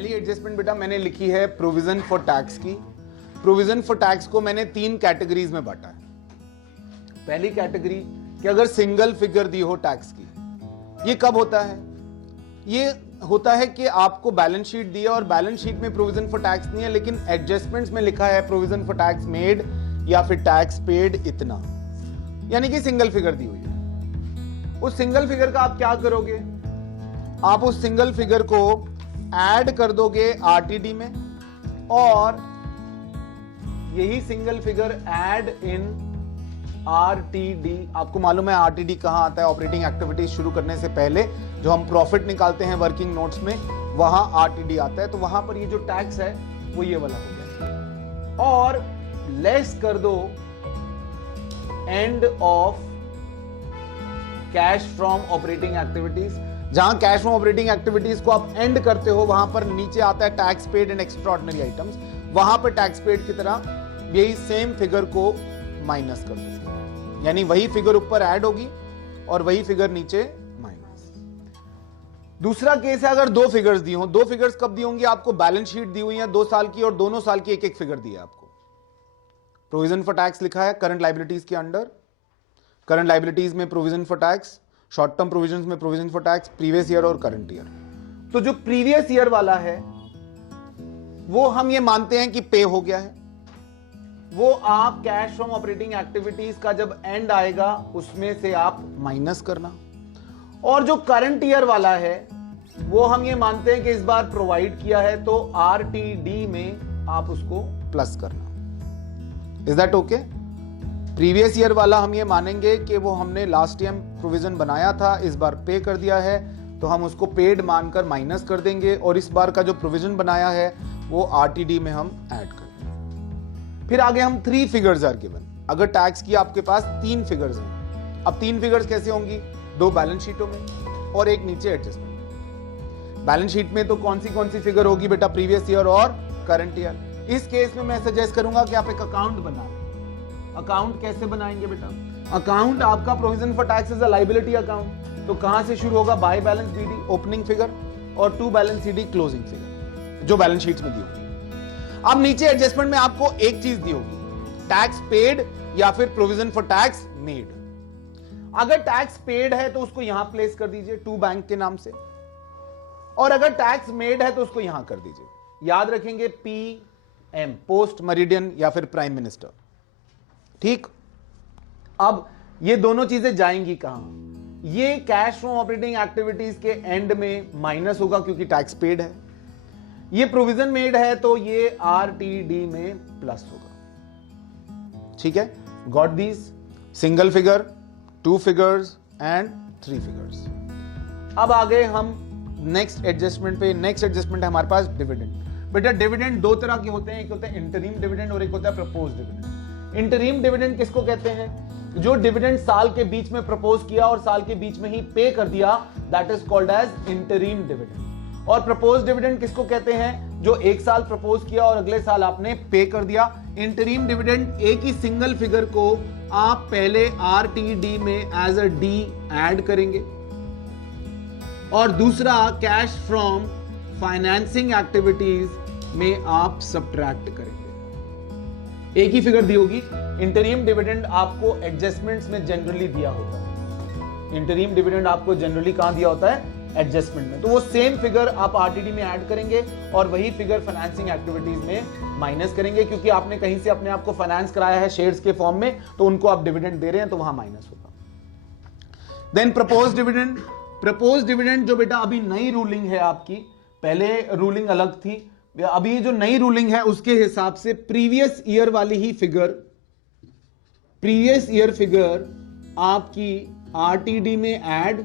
पहली एडजस्टमेंट बेटा मैंने लिखी है प्रोविजन फॉर टैक्स की। प्रोविजन फॉर टैक्स को मैंने 3 कैटेगरीज में बांटा है। पहली कैटेगरी कि अगर सिंगल फिगर दी हो टैक्स की, ये कब होता है? ये होता है कि आपको बैलेंस शीट दी है और बैलेंस शीट में प्रोविजन फॉर टैक्स नहीं है, लेकिन एडजस्टमेंट्स में लिखा है प्रोविजन फॉर टैक्स मेड या फिर टैक्स पेड इतना, यानी कि सिंगल फिगर दी हुई है। उस सिंगल फिगर का आप क्या करोगे? आप उस सिंगल फिगर को ऐड कर दोगे आरटीडी में, और यही single figure add in RTD. आपको मालूम है आरटीडी कहां आता है? ऑपरेटिंग एक्टिविटीज शुरू करने से पहले जो हम प्रॉफिट निकालते हैं वर्किंग नोट्स में, वहां आरटीडी आता है। तो वहां पर ये जो टैक्स है वो ये वाला हो गया, और लेस कर दो end of cash from operating activities. जहां कैश फ्रॉम ऑपरेटिंग एक्टिविटीज को आप एंड करते हो, वहां पर नीचे आता है tax paid and extraordinary items. वहां पर टैक्स पेड की तरह यही सेम फिगर को माइनस कर दो, यानी वही फिगर ऊपर ऐड होगी और वही फिगर नीचे माइनस। दूसरा केस है अगर 2 फिगर्स दी हो। 2 फिगर्स कब दी होंगी? आपको बैलेंस शीट दी हुई है 2 साल की, और दोनों साल की एक फिगर दी है आपको। प्रोविजन फॉर टैक्स लिखा है करंट लायबिलिटीज के अंडर। करंट लायबिलिटीज में provision for tax, short term provisions में provision for tax, previous year और करंट ईयर। तो जो प्रीवियस ईयर वाला है वो हम ये मानते हैं कि पे हो गया है, वो आप कैश फ्रॉम ऑपरेटिंग एक्टिविटीज का जब एंड आएगा उसमें से आप माइनस करना। और जो करंट ईयर वाला है वो हम ये मानते हैं कि इस बार प्रोवाइड किया है, तो आरटीडी में आप उसको प्लस करना। Is that okay? Previous year वाला हम ये मानेंगे कि वो हमने लास्ट ईयर प्रोविजन बनाया था, इस बार पे कर दिया है, तो हम उसको पेड मानकर माइनस कर देंगे, और इस बार का जो प्रोविजन बनाया है वो आरटीडी में हम ऐड कर देंगे। फिर आगे हम 3 फिगर्स आर गिवन। अगर टैक्स की आपके पास 3 फिगर्स हैं, अब 3 फिगर्स कैसे होंगी? 2 बैलेंस शीटों में और एक नीचे एडजस्टमेंट। बैलेंस शीट में तो कौन सी फिगर होगी बेटा? प्रीवियस ईयर और करंट ईयर। इस केस में मैं सजेस्ट करूंगा कि आप एक अकाउंट बना लें। अकाउंट कैसे बनाएंगे बेटा? अकाउंट आपका provision for tax is a liability account, तो कहां से शुरू होगा? By balance BD opening figure और to balance CD closing figure, जो बैलेंस शीट में दी होगी। अब नीचे एडजस्टमेंट में आपको एक चीज दी होगी, टैक्स पेड या फिर प्रोविजन फॉर टैक्स मेड। अगर टैक्स पेड है तो उसको यहां प्लेस कर दीजिए टू बैंक के नाम से, और अगर टैक्स मेड है तो उसको यहां कर दीजिए। याद रखेंगे PM, पोस्ट मेरिडियन या फिर प्राइम मिनिस्टर। ठीक, अब ये दोनों चीजें जाएंगी कहां? ये कैश फ्रॉम ऑपरेटिंग एक्टिविटीज के एंड में माइनस होगा क्योंकि टैक्स पेड है। ये प्रोविजन मेड है तो ये आरटीडी में प्लस होगा। ठीक है, got these? Single figure, 2 figures and 3 figures. अब आ गए हम नेक्स्ट एडजस्टमेंट पे। नेक्स्ट एडजस्टमेंट है हमारे पास डिविडेंड। बेटा डिविडेंड 2 तरह के होते हैं, एक होता है इंटरिम डिविडेंड और एक होता है प्रपोज डिविडेंड। इंटरिम डिविडेंड किसको कहते हैं? जो डिविडेंड साल के बीच में प्रपोज किया और साल के बीच में ही पे कर दिया, that is called as interim dividend. और प्रपोज डिविडेंड किसको कहते हैं? जो एक साल प्रपोज किया और अगले साल आपने पे कर दिया। इंटरिम डिविडेंड एक ही सिंगल फिगर को आप पहले आरटीडी में एज अ डी ऐड करेंगे और दूसरा कैश फ्रॉम फाइनेंसिंग एक्टिविटीज में आप सब्ट्रैक्ट करेंगे। एक ही फिगर दी होगी। इंटरिम डिविडेंड आपको एडजस्टमेंट्स में जनरली दिया होता है। इंटरिम डिविडेंड आपको जनरली कहां दिया होता है? एडजस्टमेंट में। तो वो सेम फिगर आप आरटीडी में ऐड करेंगे और वही फिगर फाइनेंसिंग एक्टिविटीज में माइनस करेंगे, क्योंकि आपने कहीं से अपने आप को फाइनेंस कराया है शेयर्स के फॉर्म में, तो उनको आप डिविडेंड दे रहे हैं, तो वहां माइनस होगा। Then propose dividend. Propose dividend जो बेटा अभी नई रूलिंग है आपकी, पहले रूलिंग अलग थी, अभी जो नई रूलिंग है उसके हिसाब से प्रीवियस ईयर वाली ही फिगर, प्रीवियस ईयर फिगर आपकी आरटीडी में ऐड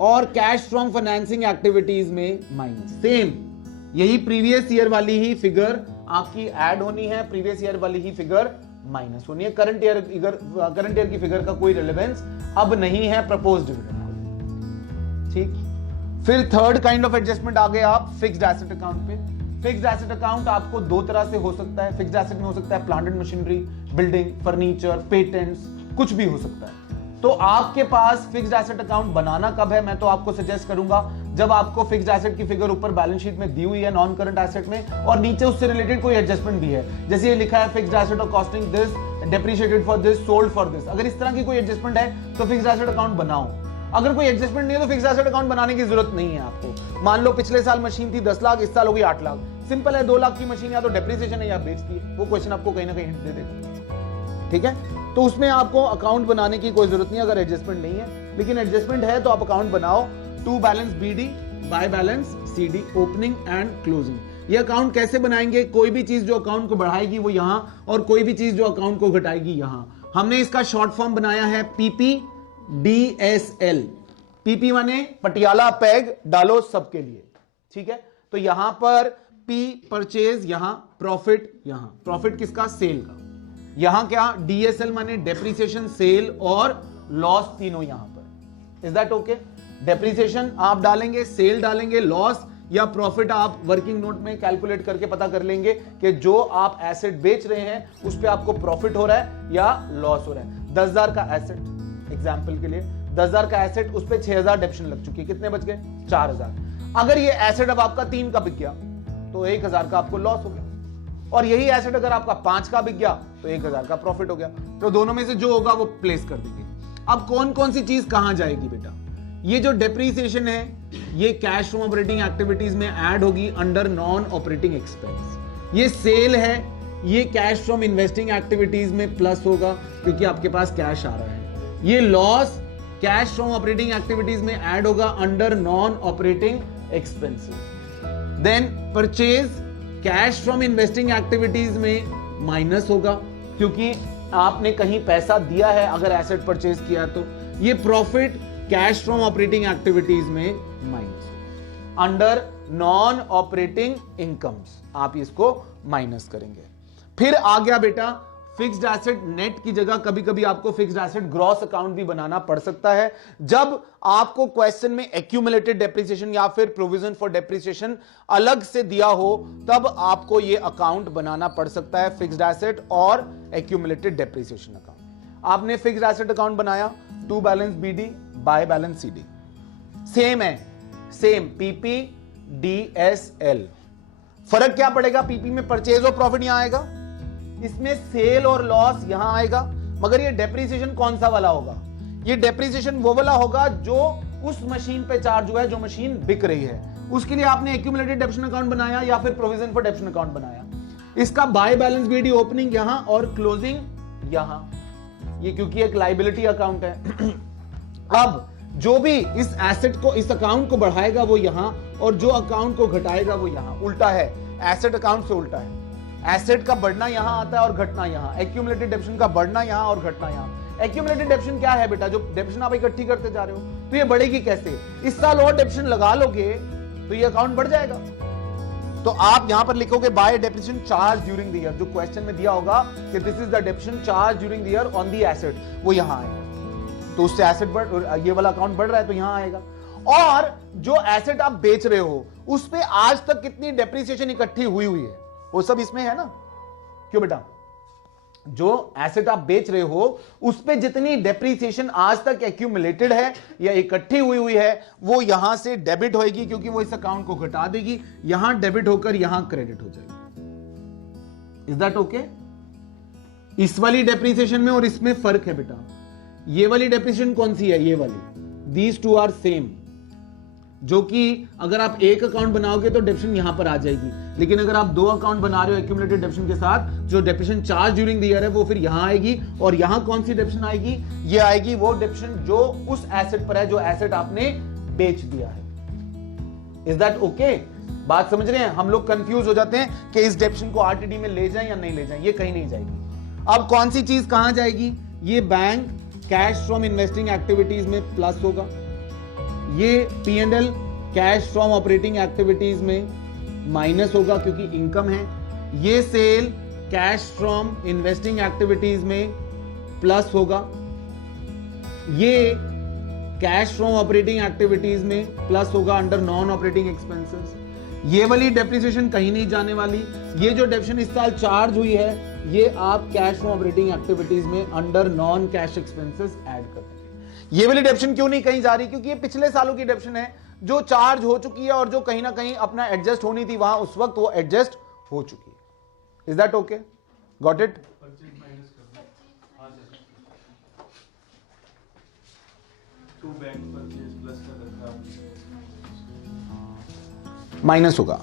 और कैश फ्रॉम फाइनेंसिंग एक्टिविटीज में माइनस। सेम यही प्रीवियस ईयर वाली ही फिगर आपकी ऐड होनी है, प्रीवियस ईयर वाली ही फिगर माइनस होनी है। करंट ईयर की फिगर का कोई रिलेवेंस अब नहीं है प्रपोज डिविडेंड को। ठीक, फिर थर्ड काइंड ऑफ एडजस्टमेंट आ गए आप फिक्स्ड एसेट अकाउंट पे। फिक्स्ड एसेट अकाउंट आपको 2 तरह से हो सकता है। फिक्स्ड एसेट में हो सकता है plant and machinery, building, furniture, patents, कुछ भी हो सकता है। तो आपके पास फिक्स्ड एसेट अकाउंट बनाना कब है? मैं तो आपको सजेस्ट करूंगा जब आपको फिक्स्ड एसेट की फिगर ऊपर बैलेंस शीट में दी हुई है नॉन करंट एसेट में, और नीचे उससे रिलेटेड कोई एडजस्टमेंट भी है, जैसे ये लिखा है फिक्स्ड एसेट और costing this, depreciated for this, sold for this, अगर इस तरह की कोई एडजस्टमेंट है तो फिक्स्ड एसेट अकाउंट बनाओ। अगर कोई एडजस्टमेंट नहीं है तो फिक्स्ड एसेट अकाउंट बनाने की जरूरत नहीं है आपको। मान लो पिछले साल मशीन थी 10 लाख, इस साल होगी 8 लाख, सिंपल है, 2 लाख की मशीन या तो डेप्रिसिएशन है या बेच दी है, वो क्वेश्चन आपको कहीं ना कहीं हिंट दे देगा, ठीक है। तो उसमें आपको अकाउंट बनाने की कोई जरूरत नहीं अगर एडजस्टमेंट नहीं है, लेकिन एडजस्टमेंट है तो आप अकाउंट बनाओ। To balance BD, by balance CD, opening and closing. ये अकाउंट कैसे बनाएंगे? कोई भी चीज जो अकाउंट को बढ़ाएगी वो यहां, और कोई भी चीज जो अकाउंट को घटाएगी यहां। हमने इसका शॉर्ट फॉर्म बनाया है PPDSL। पीपी माने पटियाला पैग डालो सबके लिए, ठीक है। तो यहां पर P परचेज, यहां प्रॉफिट, यहां प्रॉफिट किसका? सेल का। यहां क्या? DSL माने डेप्रिसिएशन, सेल और लॉस, तीनों यहां पर। Is that okay? डेप्रिसिएशन आप डालेंगे, सेल डालेंगे, लॉस या प्रॉफिट आप वर्किंग नोट में कैलकुलेट करके पता कर लेंगे कि जो आप एसेट बेच रहे हैं उस पे आपको प्रॉफिट हो रहा है या लॉस हो रहा है। 10,000 का एसेट, एग्जांपल के लिए 10,000 का एसेट, उस पे 6,000 डेप्शन लग चुकी है, कितने बच गए? 4,000। अगर ये एसेट अब आपका 3 का बिक गया तो 1,000 का आपको लॉस हो गया, और यही एसेट अगर आपका 5 का बिक गया तो 1,000 का प्रॉफिट हो गया। तो दोनों में से जो होगा वो प्लेस कर देंगे। अब कौन कौन सी चीज कहां जाएगी बेटा? ये जो डेप्रीसिएशन है ये कैश फ्रॉम ऑपरेटिंग एक्टिविटीज में ऐड होगी अंडर नॉन ऑपरेटिंग एक्सपेंस। ये सेल है, ये कैश फ्रॉम इन्वेस्टिंग एक्टिविटीज में प्लस होगा क्योंकि आपके पास कैश आ रहा है। ये loss cash from operating activities में ऐड होगा under non operating expenses. Then purchase cash from investing activities में माइनस होगा क्योंकि आपने कहीं पैसा दिया है अगर एसेट परचेज किया तो। ये profit cash from operating activities में minus under non operating incomes, आप इसको माइनस करेंगे। फिर आ गया बेटा फिक्स्ड एसेट नेट की जगह कभी कभी आपको फिक्स्ड एसेट ग्रॉस अकाउंट भी बनाना पड़ सकता है। जब आपको क्वेश्चन में एक्यूमुलेटेड डेप्रिसिएशन या फिर प्रोविजन फॉर डेप्रिसिएशन अलग से दिया हो तब आपको यह अकाउंट बनाना पड़ सकता है, फिक्स्ड एसेट और एक्यूमुलेटेड डेप्रिसिएशन अकाउंट। आपने फिक्स्ड एसेट अकाउंट बनाया, to balance BD, by balance CD, same है, सेम PPDSL। फर्क क्या पड़ेगा? पीपी में परचेज और प्रॉफिट यहां आएगा, इसमें सेल और लॉस यहां आएगा, मगर ये डेप्रिसिएशन कौन सा वाला होगा? ये डेप्रिसिएशन वो वाला होगा जो उस मशीन पे चार्ज हुआ है जो मशीन बिक रही है। उसके लिए आपने एक्यूमुलेटेड डेप्शन अकाउंट बनाया या फिर प्रोविजन फॉर डेप्शन अकाउंट बनाया। इसका बाय बैलेंस बीडी ओपनिंग यहां और क्लोजिंग यहां, ये क्योंकि एक लायबिलिटी अकाउंट है। अब जो भी इस एसेट को, इस अकाउंट को बढ़ाएगा वो यहां, और जो अकाउंट को घटाएगा वो यहां। उल्टा है, एसेट अकाउंट से उल्टा है। एसेट का बढ़ना यहां आता है और घटना यहां, एक्यूमुलेटेड डेप्शन का बढ़ना यहां और घटना यहां। एक्यूमुलेटेड डेप्शन क्या है बेटा? जो डेप्शन आप इकट्ठी करते जा रहे हो, तो ये बढ़ेगी कैसे? इस साल और डेप्शन लगा लोगे तो ये अकाउंट बढ़ जाएगा। तो आप यहां पर लिखोगे bye depreciation charge during the year, जो क्वेश्चन में दिया होगा कि this is the depreciation charge during the year on the asset, वो यहां आएगा। तो उससे एसेट बढ़, ये वाला अकाउंट बढ़ रहा है तो यहां आएगा। और जो एसेट आप बेच रहे हो उस पे आज तक कितनी डेप्रिसिएशन इकट्ठी हुई है वो सब इसमें है ना। क्यों बेटा? जो एसेट आप बेच रहे हो उस पे जितनी डेप्रिसिएशन आज तक एक्यूमुलेटेड है या इकट्ठी हुई है वो यहां से डेबिट होगी क्योंकि वो इस अकाउंट को घटा देगी, यहां डेबिट होकर यहां क्रेडिट हो जाएगी। Is that okay? इस वाली डेप्रिसिएशन में और इसमें फर्क है बेटा। ये वाली डेप्रिसिएशन कौन सी है? ये वाली, दीज टू आर सेम। जो कि अगर आप एक अकाउंट बनाओगे तो डेप्रिसिएशन यहां पर आ जाएगी, लेकिन अगर आप दो अकाउंट बना रहे हो एक्यूमुलेटेड डेप्रिसिएशन के साथ, जो depreciation charge during the year है वो फिर यहां आएगी। और यहां कौन सी डेप्रिसिएशन आएगी? ये आएगी वो डेप्रिसिएशन जो उस एसेट पर है जो एसेट आपने बेच दिया है। Is that okay? बात समझ रहे हैं? हम लोग कंफ्यूज हो जाते हैं कि इस डेप्रिसिएशन को आरटीडी में ले जाएं या नहीं ले जाएं, ये कहीं नहीं जाएगी। अब कौन सी चीज कहां जाएगी? ये bank cash from investing activities में प्लस होगा, ये P&L cash from operating activities में माइनस होगा क्योंकि इनकम है, ये sale cash from investing activities में प्लस होगा, ये कैश फ्रॉम ऑपरेटिंग एक्टिविटीज में प्लस होगा अंडर नॉन ऑपरेटिंग एक्सपेंसेस। ये वाली डेप्रिसिएशन कहीं नहीं जाने वाली। ये जो डेप्रिसिएशन इस साल चार्ज हुई है ये आप कैश फ्रॉम ऑपरेटिंग एक्टिविटीज में under non cash expenses add कर देंगे। ये वाली डेप्रिसिएशन क्यों नहीं कहीं जा रही? क्योंकि ये पिछले सालों की डेप्रिसिएशन है जो चार्ज हो चुकी है और जो कहीं ना कहीं अपना एडजस्ट होनी थी वहां उस वक्त वो एडजस्ट हो चुकी है। Is that okay? Got it? Minus होगा